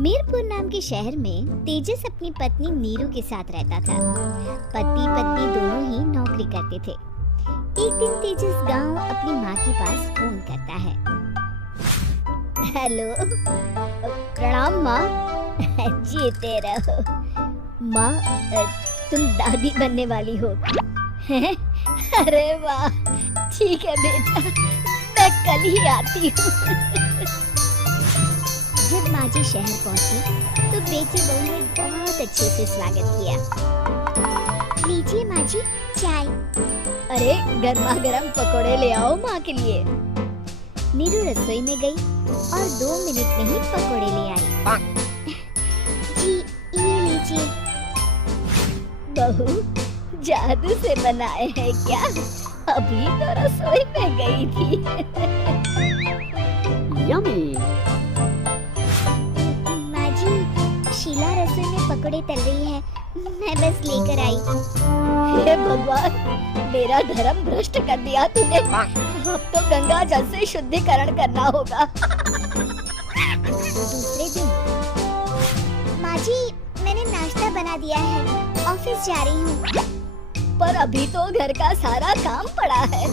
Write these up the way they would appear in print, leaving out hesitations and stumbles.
मीरपुर नाम के शहर में तेजस अपनी पत्नी नीरू के साथ रहता था। पति पत्नी दोनों ही नौकरी करते थे। एक दिन तेजस गांव अपनी माँ के पास फोन करता है। हेलो, प्रणाम माँ। जीते रहो माँ, तुम दादी बनने वाली हो। अरे वाह, ठीक है बेटा, मैं कल ही आती हूँ। जब माँ जी शहर पहुंची तो बेटी बहू ने बहुत अच्छे से स्वागत किया। लीजिए माँ जी, चाय। अरे गर्मा गर्म पकोड़े ले आओ माँ के लिए। नीरू रसोई में गई और 2 मिनट में ही पकोड़े ले आई। जी ये लीजिए। बहू जादू से बनाए हैं क्या? अभी तो रसोई में गई थी। यम्मी। शीला रसोई में पकोड़े तल रही है, मैं बस लेकर आई। हे भगवान, मेरा धर्म भ्रष्ट कर दिया तूने। अब तो गंगा जल से शुद्धिकरण करना होगा। दूसरे दिन, माँ जी मैंने नाश्ता बना दिया है, ऑफिस जा रही हूँ। पर अभी तो घर का सारा काम पड़ा है।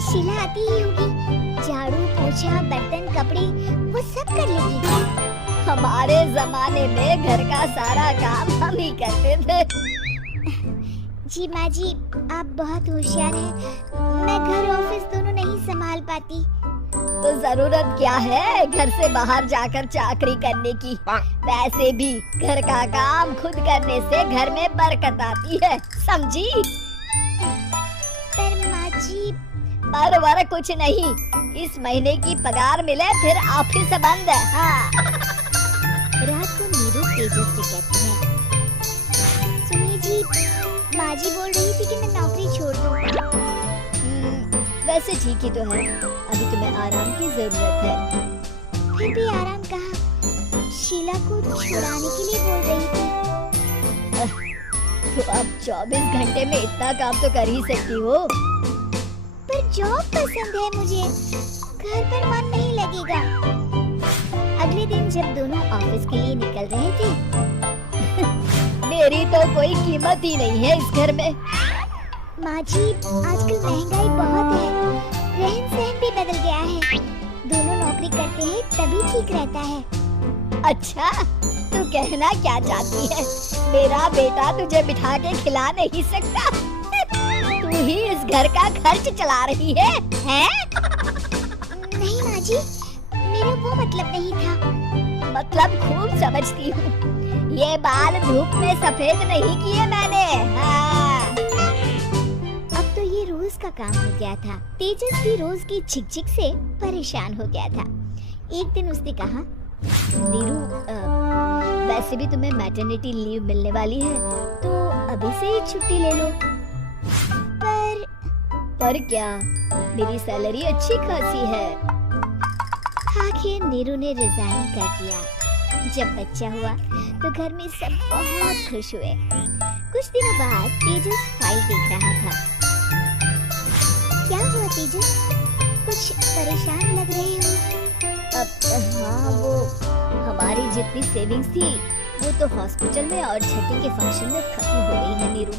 शीला आती ही होगी, झाड़ू पोछा बर्तन कपड़े वो सब कर लेगी। हमारे जमाने में घर का सारा काम हम ही करते थे। जी माँ जी, आप बहुत होशियार हैं। मैं घर ऑफिस दोनों नहीं संभाल पाती। तो जरूरत क्या है घर से बाहर जाकर चाकरी करने की? वैसे भी घर का काम खुद करने से घर में बरकत आती है, समझी? पर माँ जी, पर वर कुछ नहीं, इस महीने की पगार मिले फिर ऑफिस बंद है। हाँ। रात को नीरू तेजस से कहती है, सुनिए जी, माँ जी बोल रही थी कि मैं नौकरी छोड़ दूँ। वैसे ठीक ही तो है, अभी तुम्हें आराम की जरूरत है। फिर भी आराम कहाँ, शीला को छुड़ाने के लिए बोल रही थी। तो अब 24 घंटे में इतना काम तो कर ही सकती हो। पर जॉब पसंद है मुझे, घर पर मन नहीं लगेगा। अगले दिन जब दोनों ऑफिस के लिए निकल रहे थे, मेरी तो कोई कीमत ही नहीं है इस घर में। माँ जी, आजकल महंगाई बहुत है, रहन सहन भी बदल गया है। दोनों नौकरी करते हैं तभी ठीक रहता है। अच्छा, तू कहना क्या चाहती है? मेरा बेटा तुझे बिठा के खिला नहीं सकता? तू ही इस घर का खर्च चला रही है, हैं? नहीं माँ जी, मेरा वो मतलब नहीं था। मतलब खूब समझती हूँ, ये बाल धूप में सफेद नहीं किए मैंने। हाँ। अब तो ये रोज का काम हो गया था। तेजस भी रोज की झिकझिक से परेशान हो गया था। एक दिन उसने कहा, नीरू, वैसे भी तुम्हें मैटरनिटी लीव मिलने वाली है, तो अभी से ही छुट्टी ले लो। पर क्या, मेरी सैलरी अच्छी खासी है। आखिर नीरू ने रिजाइन कर दिया। जब बच्चा हुआ तो घर में सब बहुत खुश हुए। कुछ दिनों बाद तेजस फाइल देख रहा था। क्या हुआ तेजस, कुछ परेशान लग रहे हो? हाँ, वो हमारी जितनी सेविंग्स थी वो तो हॉस्पिटल में और छठी के फंक्शन में खत्म हो गई है नीरू।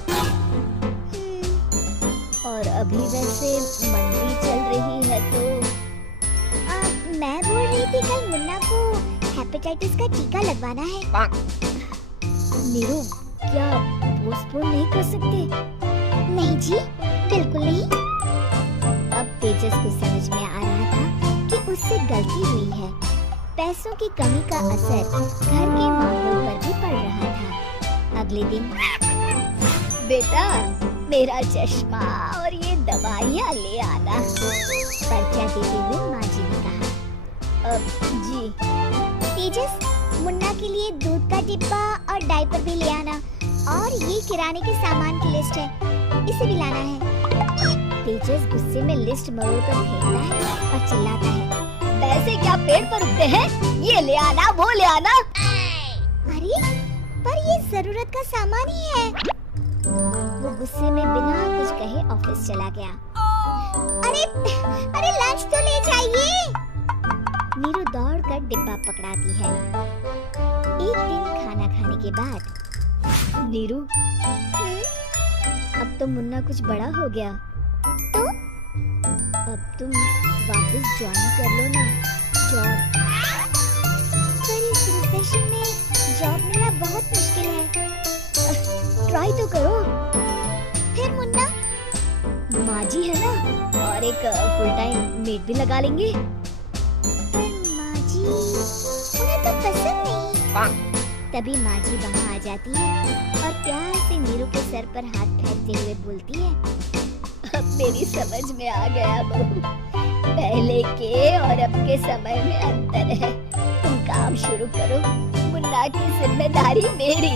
और अभी वैसे मंदी चल रही है तो मैं बोल रही थी कल मुन्ना को हेपेटाइटिस का टीका लगवाना है। नीरू, क्या पोस्टपोन नहीं कर सकते? नहीं जी, बिल्कुल नहीं। अब तेजस को समझ में आ रहा था कि उससे गलती हुई है। पैसों की कमी का असर घर के माहौल पर भी पड़ रहा था। अगले दिन, बेटा मेरा चश्मा और ये दवाइयाँ ले आना, पर्चा देते हुए माँ जी ने कहा। जी। तेजस, मुन्ना के लिए दूध का डिब्बा और डायपर भी ले आना, और ये किराने के सामान की लिस्ट है, इसे भी लाना है। तेजस गुस्से में लिस्ट मरोड़कर फेंकता है और चिल्लाता है, पैसे क्या पेड़ पर उगते हैं? ये ले आना, वो ले आना। अरे, पर ये जरूरत का सामान ही है। वो गुस्से में बिना कुछ कहे ऑफिस चला गया। अरे, लंच तो ले जाइए। नीरू दौड़कर डिब्बा पकड़ाती है। एक दिन खाना खाने के बाद, नीरू, अब तो मुन्ना कुछ बड़ा हो गया, तो अब तुम वापस ज्वाइन कर लो ना जॉब। पर इस प्रोफेशन में जॉब मिलना बहुत मुश्किल है। ट्राई तो करो। फिर मुन्ना, माँ जी है ना, और एक फुल टाइम मेड भी लगा लेंगे। पर माँ जी, उन्हें तो पसंद नहीं। तभी माँ जी वहाँ आ जाती है और प्यार से नीरू के सर पर हाथ फेरते हुए बोलती है, अब मेरी समझ में आ गया बहू, पहले के और अब के समय में अंतर है। तुम काम शुरू करो, मुन्ना की जिम्मेदारी मेरी।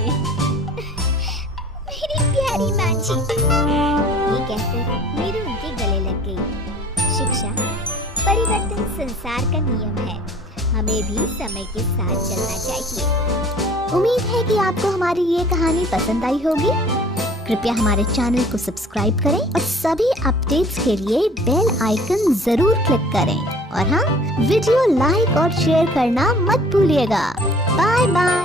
मेरी प्यारी माँ जी। ये कहकर नीरू उनके गले लग गई। शिक्षा, परिवर्तन संसार का नियम है, हमें भी समय के साथ चलना चाहिए। उम्मीद है कि आपको हमारी ये कहानी पसंद आई होगी। कृपया हमारे चैनल को सब्सक्राइब करें और सभी अपडेट्स के लिए बेल आइकन जरूर क्लिक करें। और हाँ, वीडियो लाइक और शेयर करना मत भूलिएगा। Bye bye.